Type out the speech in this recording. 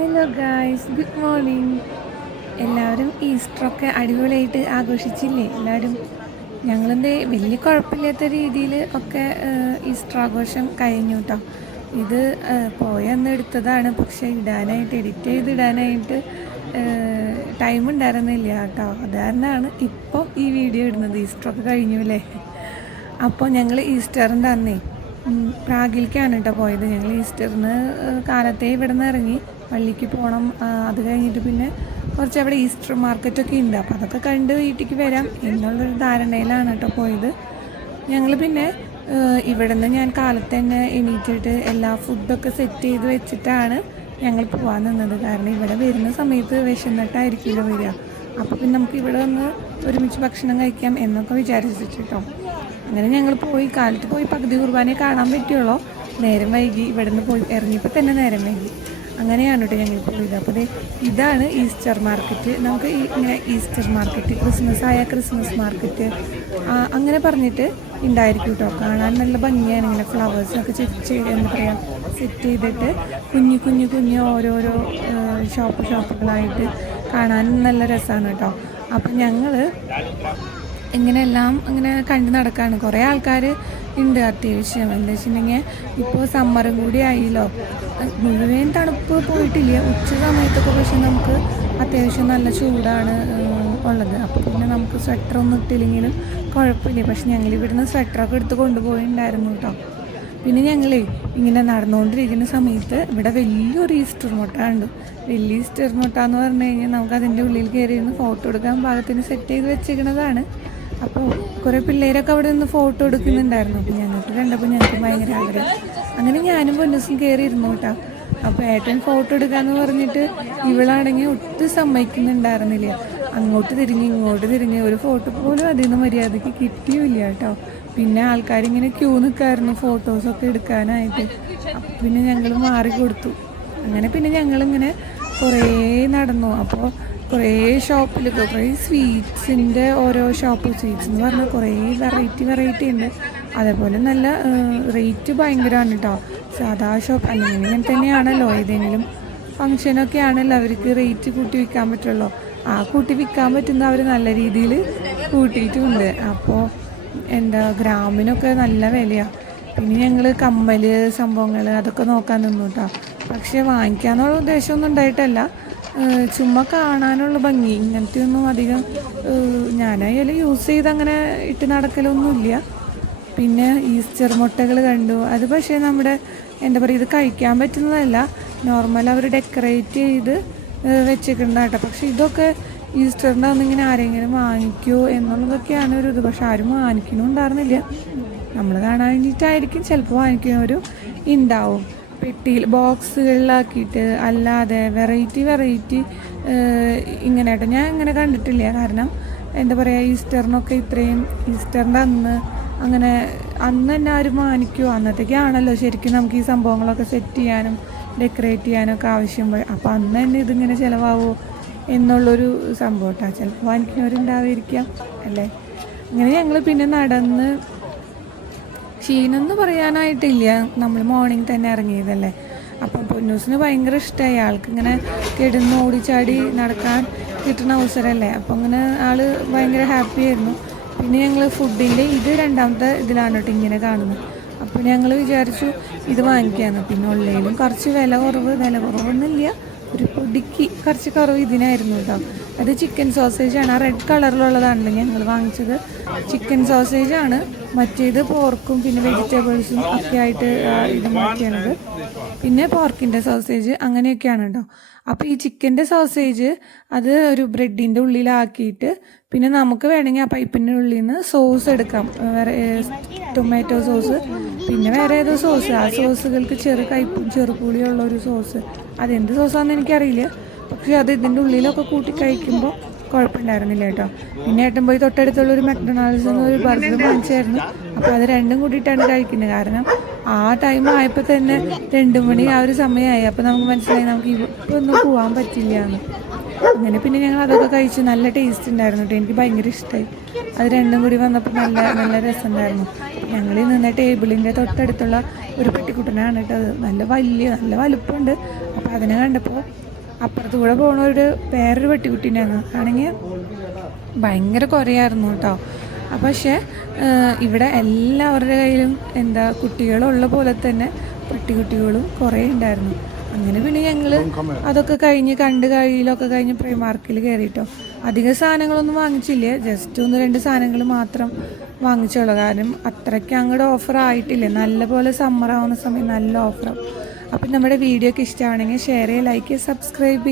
Hello guys, good morning. എല്ലാവരും ഈസ്റ്ററൊക്കെ അടിപൊളിയായിട്ട് ആഘോഷിച്ചില്ലേ? എല്ലാവരും ഞങ്ങളെന്തേ വലിയ കുഴപ്പമില്ലാത്ത രീതിയിൽ ഒക്കെ ഈസ്റ്റർ ആഘോഷം കഴിഞ്ഞു കേട്ടോ. ഇത് പോയന്ന് എടുത്തതാണ്, പക്ഷേ എഡിറ്റ് ചെയ്തിടാനായിട്ട് ടൈം ഉണ്ടായിരുന്നില്ല കേട്ടോ. അത് കാരണമാണ് ഇപ്പോൾ ഈ വീഡിയോ ഇടുന്നത്. ഈസ്റ്ററൊക്കെ കഴിഞ്ഞു അല്ലേ? അപ്പോൾ ഞങ്ങൾ ഈസ്റ്ററിൻ്റെ അന്നേ പ്രാഗിലേക്കാണ് കേട്ടോ പോയത്. ഞങ്ങൾ ഈസ്റ്ററിന് കാലത്തേ ഇവിടെ നിന്ന് ഇറങ്ങി പള്ളിക്ക് പോകണം. അത് കഴിഞ്ഞിട്ട് പിന്നെ കുറച്ച് അവിടെ ഈസ്റ്റർ മാർക്കറ്റൊക്കെ ഉണ്ട്, അപ്പോൾ അതൊക്കെ കണ്ട് വീട്ടിലേക്ക് വരാം എന്നുള്ളൊരു ധാരണയിലാണ് കേട്ടോ പോയത്. ഞങ്ങൾ പിന്നെ ഇവിടെ നിന്ന് ഞാൻ കാലത്ത് തന്നെ എണീറ്റിട്ട് എല്ലാ ഫുഡൊക്കെ സെറ്റ് ചെയ്ത് വെച്ചിട്ടാണ് ഞങ്ങൾ പോകാൻ നിന്നത്. കാരണം ഇവിടെ വരുന്ന സമയത്ത് വിശന്നിട്ടായിരിക്കുമല്ലോ വരിക. അപ്പോൾ പിന്നെ നമുക്ക് ഇവിടെ വന്ന് ഒരുമിച്ച് ഭക്ഷണം കഴിക്കാം എന്നൊക്കെ വിചാരിച്ചിട്ടോ. അങ്ങനെ ഞങ്ങൾ കാലത്ത് പോയി പകുതി കുർബാനയെ കാണാൻ പറ്റുള്ളൂ. നേരം വൈകി ഇവിടെ നിന്ന് പോയി ഇറങ്ങിയപ്പോൾ തന്നെ നേരം വൈകി. അങ്ങനെയാണ് കേട്ടോ ഞങ്ങൾ പോയത്. അപ്പോൾ ഇതാണ് ഈസ്റ്റർ മാർക്കറ്റ്. നമുക്ക് ഇങ്ങനെ ഈസ്റ്റർ മാർക്കറ്റ്, ക്രിസ്മസ് മാർക്കറ്റ് അങ്ങനെ പറഞ്ഞിട്ട് ഉണ്ടായിരിക്കും കേട്ടോ. കാണാൻ നല്ല ഭംഗിയാണ്. ഇങ്ങനെ ഫ്ലവേഴ്സൊക്കെ എന്താ പറയുക സെറ്റ് ചെയ്തിട്ട് കുഞ്ഞു ഓരോരോ ഷോപ്പുകളായിട്ട് കാണാൻ നല്ല രസമാണ് കേട്ടോ. അപ്പം ഞങ്ങൾ ഇങ്ങനെയെല്ലാം ഇങ്ങനെ കണ്ടു നടക്കാണ്. കുറേ ആൾക്കാർ ഉണ്ട് അത്യാവശ്യം. എന്താ വെച്ചിട്ടുണ്ടെങ്കിൽ ഇപ്പോൾ സമ്മറും കൂടി ആയില്ലോ. മുഴുവൻ തണുപ്പ് പോയിട്ടില്ല ഉച്ച സമയത്തൊക്കെ, പക്ഷെ നമുക്ക് അത്യാവശ്യം നല്ല ചൂടാണ് ഉള്ളത്. അപ്പോൾ പിന്നെ നമുക്ക് സ്വെറ്ററൊന്നും ഇട്ടില്ലെങ്കിലും കുഴപ്പമില്ല. പക്ഷെ ഞങ്ങൾ ഇവിടുന്ന് സ്വെറ്ററൊക്കെ എടുത്ത് കൊണ്ടുപോയിട്ടുണ്ടായിരുന്നു കേട്ടോ. പിന്നെ ഞങ്ങൾ ഇങ്ങനെ നടന്നുകൊണ്ടിരിക്കുന്ന സമയത്ത് ഇവിടെ വലിയൊരു ഈസ്റ്റർ മുട്ട ഉണ്ട്. വലിയ ഈസ്റ്റർ മുട്ട എന്ന് പറഞ്ഞു കഴിഞ്ഞാൽ നമുക്ക് അതിൻ്റെ ഉള്ളിൽ കയറി ഇരുന്ന് ഫോട്ടോ എടുക്കാൻ പാകത്തിന് സെറ്റ് ചെയ്ത് വെച്ചിരിക്കുന്നതാണ്. അപ്പോൾ കുറേ പിള്ളേരൊക്കെ അവിടെ നിന്ന് ഫോട്ടോ എടുക്കുന്നുണ്ടായിരുന്നു. അപ്പോൾ ഞങ്ങൾക്ക് കണ്ടപ്പോൾ ഞങ്ങൾക്ക് ഭയങ്കര ആഗ്രഹം. അങ്ങനെ ഞാനും പൊന്നൂസും കയറി ഇരുന്നു കേട്ടോ. അപ്പോൾ ഏട്ടൻ ഫോട്ടോ എടുക്കാമെന്ന് പറഞ്ഞിട്ട് ഇവളാണെങ്കിൽ ഒട്ടും സമ്മതിക്കുന്നുണ്ടായിരുന്നില്ല. അങ്ങോട്ട് തിരിഞ്ഞ് ഇങ്ങോട്ട് തിരിഞ്ഞ് ഒരു ഫോട്ടോ പോലും അതിൽ നിന്ന് മര്യാദയ്ക്ക് കിട്ടിയില്ല കേട്ടോ. പിന്നെ ആൾക്കാരിങ്ങനെ ക്യൂ നിൽക്കായിരുന്നു ഫോട്ടോസൊക്കെ എടുക്കാനായിട്ട്. അപ്പം പിന്നെ ഞങ്ങൾ മാറിക്കൊടുത്തു. അങ്ങനെ പിന്നെ ഞങ്ങളിങ്ങനെ കുറേ നടന്നു. അപ്പോൾ കുറേ ഷോപ്പിൽ കുറേ സ്വീറ്റ്സിൻ്റെ ഓരോ ഷോപ്പ്, സ്വീറ്റ്സ് എന്ന് പറഞ്ഞാൽ കുറേ വെറൈറ്റി ഉണ്ട്. അതേപോലെ നല്ല റേറ്റ് ഭയങ്കരമാണ് കേട്ടോ. സാധാ ഷോപ്പ് അല്ലെങ്കിൽ ഇങ്ങനെ തന്നെയാണല്ലോ, ഏതെങ്കിലും ഫങ്ഷനൊക്കെ ആണല്ലോ അവർക്ക് റേറ്റ് കൂട്ടി വിൽക്കാൻ പറ്റുള്ളൂ. ആ കൂട്ടി വിൽക്കാൻ പറ്റുന്ന അവർ നല്ല രീതിയിൽ കൂട്ടിയിട്ടുമുണ്ട്. അപ്പോൾ ഗ്രാമിനൊക്കെ നല്ല വിലയാണ്. പിന്നെ ഞങ്ങൾ കമ്മൽ സംഭവങ്ങൾ അതൊക്കെ നോക്കാൻ നിന്നു കേട്ടോ. പക്ഷേ വാങ്ങിക്കാനുള്ള ഉദ്ദേശമൊന്നും ഉണ്ടായിട്ടല്ല, ചുമ്മാ കാണാനുള്ള ഭംഗി. ഇങ്ങനത്തെ ഒന്നും അധികം ഞാനായാലും യൂസ് ചെയ്ത് അങ്ങനെ ഇട്ട് നടക്കലൊന്നുമില്ല. പിന്നെ ഈസ്റ്റർ മുട്ടകൾ കണ്ടു. അത് പക്ഷേ നമ്മുടെ എന്താ പറയുക, ഇത് കഴിക്കാൻ പറ്റുന്നതല്ല, നോർമൽ അവർ ഡെക്കറേറ്റ് ചെയ്ത് വെച്ചിട്ടുണ്ട് കേട്ടോ. പക്ഷെ ഇതൊക്കെ ഈസ്റ്ററിൻ്റെ അന്നിങ്ങനെ ആരെങ്കിലും വാങ്ങിക്കുമോ എന്നുള്ളതൊക്കെയാണ് ഒരു ഇത്. പക്ഷെ ആരും വാങ്ങിക്കണമുണ്ടായിരുന്നില്ല. നമ്മൾ കാണാൻ വേണ്ടിയിട്ടായിരിക്കും ചിലപ്പോൾ വാങ്ങിക്കുന്നവരും ഉണ്ടാവും. പെട്ടിയിൽ ബോക്സുകളിലാക്കിയിട്ട് അല്ലാതെ വെറൈറ്റി ഇങ്ങനെ കേട്ടോ ഞാൻ ഇങ്ങനെ കണ്ടിട്ടില്ല. കാരണം എന്താ പറയുക, ഈസ്റ്ററിനൊക്കെ ഇത്രയും ഈസ്റ്ററിൻ്റെ അന്ന് തന്നെ ആരും വാങ്ങിക്കുമോ? അന്നത്തേക്കാണല്ലോ ശരിക്കും നമുക്ക് ഈ സംഭവങ്ങളൊക്കെ സെറ്റ് ചെയ്യാനും ഡെക്കറേറ്റ് ചെയ്യാനൊക്കെ ആവശ്യം. അപ്പോൾ അന്ന് തന്നെ ഇതിങ്ങനെ ചിലവാകുമോ എന്നുള്ളൊരു സംഭവം കേട്ടോ. ചിലപ്പോൾ വാങ്ങിക്കുന്നവരുണ്ടാവുമായിരിക്കാം അല്ലേ. അങ്ങനെ ഞങ്ങൾ പിന്നെ നടന്ന് ക്ഷീണമെന്ന് പറയാനായിട്ടില്ല, നമ്മൾ മോർണിംഗ് തന്നെ ഇറങ്ങിയതല്ലേ. അപ്പം പൊന്നൂസിന് ഭയങ്കര ഇഷ്ടമായി. ആൾക്കിങ്ങനെ കിടന്ന് ഓടിച്ചാടി നടക്കാൻ കിട്ടുന്ന അവസരമല്ലേ. അപ്പോൾ അങ്ങനെ ആൾ ഭയങ്കര ഹാപ്പി ആയിരുന്നു. പിന്നെ ഞങ്ങൾ ഫുഡിൻ്റെ ഇത് രണ്ടാമത്തെ ഇതിലാണ് കേട്ടോ ഇങ്ങനെ കാണുന്നത്. അപ്പോൾ ഞങ്ങൾ വിചാരിച്ചു ഇത് വാങ്ങിക്കാമെന്ന്. പിന്നെ ഉള്ളതിലും കുറച്ച് വില കുറവൊന്നുമില്ല, ഒരു പൊടിക്ക് കുറച്ച് കുറവ് ഇതിനായിരുന്നു കേട്ടോ. അത് ചിക്കൻ സോസേജാണ്. ആ റെഡ് കളറിലുള്ളതാണല്ലോ ഞങ്ങൾ വാങ്ങിച്ചത്. ചിക്കൻ സോസേജാണ്. മറ്റേത് പോർക്കും പിന്നെ വെജിറ്റബിൾസും ഒക്കെ ആയിട്ട് ഇത് മാറ്റിയാണത്. പിന്നെ പോർക്കിൻ്റെ സോസേജ് അങ്ങനെയൊക്കെയാണ് കേട്ടോ. അപ്പോൾ ഈ ചിക്കൻ്റെ സോസേജ് അത് ഒരു ബ്രെഡിൻ്റെ ഉള്ളിലാക്കിയിട്ട് പിന്നെ നമുക്ക് വേണമെങ്കിൽ ആ പൈപ്പിൻ്റെ ഉള്ളിൽ നിന്ന് സോസ് എടുക്കാം. വേറെ ടൊമാറ്റോ സോസ്, പിന്നെ വേറെ ഏതോ സോസ്. ആ സോസുകൾക്ക് കയ്പും ചെറുപുളിയുള്ള ഒരു സോസ്. അതെന്ത് സോസാണെന്ന് എനിക്കറിയില്ല. പക്ഷേ അത് ഇതിൻ്റെ ഉള്ളിലൊക്കെ കൂട്ടി കഴിക്കുമ്പോൾ കുഴപ്പമുണ്ടായിരുന്നില്ല കേട്ടോ. പിന്നെ ഏട്ടൻ പോയി തൊട്ടടുത്തുള്ളൊരു മെക്ഡൊണാൾഡ്സിൽ നിന്ന് ഒരു ബർഗർ വാങ്ങിച്ചായിരുന്നു. അപ്പോൾ അത് രണ്ടും കൂട്ടിയിട്ടാണ് കഴിക്കുന്നത്. കാരണം ആ ടൈം ആയപ്പോൾ തന്നെ 2 മണി ആ ഒരു സമയമായി. അപ്പോൾ നമുക്ക് മനസ്സിലായി നമുക്ക് ഇപ്പോൾ ഒന്നും പോകാൻ പറ്റില്ല എന്ന്. അങ്ങനെ പിന്നെ ഞങ്ങൾ അതൊക്കെ കഴിച്ചു. നല്ല ടേസ്റ്റ് ഉണ്ടായിരുന്നു കേട്ടോ. എനിക്ക് ഭയങ്കര ഇഷ്ടമായി. അത് രണ്ടും കൂടി വന്നപ്പോൾ നല്ല രസമുണ്ടായിരുന്നു. ഞങ്ങൾ നിന്ന ടേബിളിൻ്റെ തൊട്ടടുത്തുള്ള ഒരു പെട്ടിക്കുട്ടനാണ് കേട്ടോ. അത് നല്ല വലുപ്പമുണ്ട്. അപ്പോൾ അതിനെ കണ്ടപ്പോൾ അപ്പുറത്ത് കൂടെ പോണ വേറൊരു പട്ടിക്കുട്ടീനായിരുന്നു. ആണെങ്കിൽ ഭയങ്കര കുറയായിരുന്നു കേട്ടോ. പക്ഷേ ഇവിടെ എല്ലാവരുടെ കയ്യിലും കുട്ടികളുള്ള പോലെ തന്നെ പട്ടിക്കുട്ടികളും കുറേ ഉണ്ടായിരുന്നു. അങ്ങനെ പിന്നെ ഞങ്ങൾ അതൊക്കെ കഴിഞ്ഞ് കയ്യിലൊക്കെ കഴിഞ്ഞ് പ്രിമാർക്കിൽ കയറിയിട്ടോ. അധികം സാധനങ്ങളൊന്നും വാങ്ങിച്ചില്ല, ജസ്റ്റ് 1-2 സാധനങ്ങൾ മാത്രം വാങ്ങിച്ചോളൂ. കാരണം അത്രയ്ക്ക് അങ്ങോട്ട് ഓഫർ ആയിട്ടില്ല. നല്ലപോലെ സമ്മർ ആവുന്ന സമയം നല്ല ഓഫറാവും. അപ്പം നമ്മുടെ വീഡിയോ ഒക്കെ ഇഷ്ടമാണെങ്കിൽ ഷെയർ ചെയ്യുക, ലൈക്ക് ചെയ്യുക, സബ്സ്ക്രൈബ് ചെയ്യുക.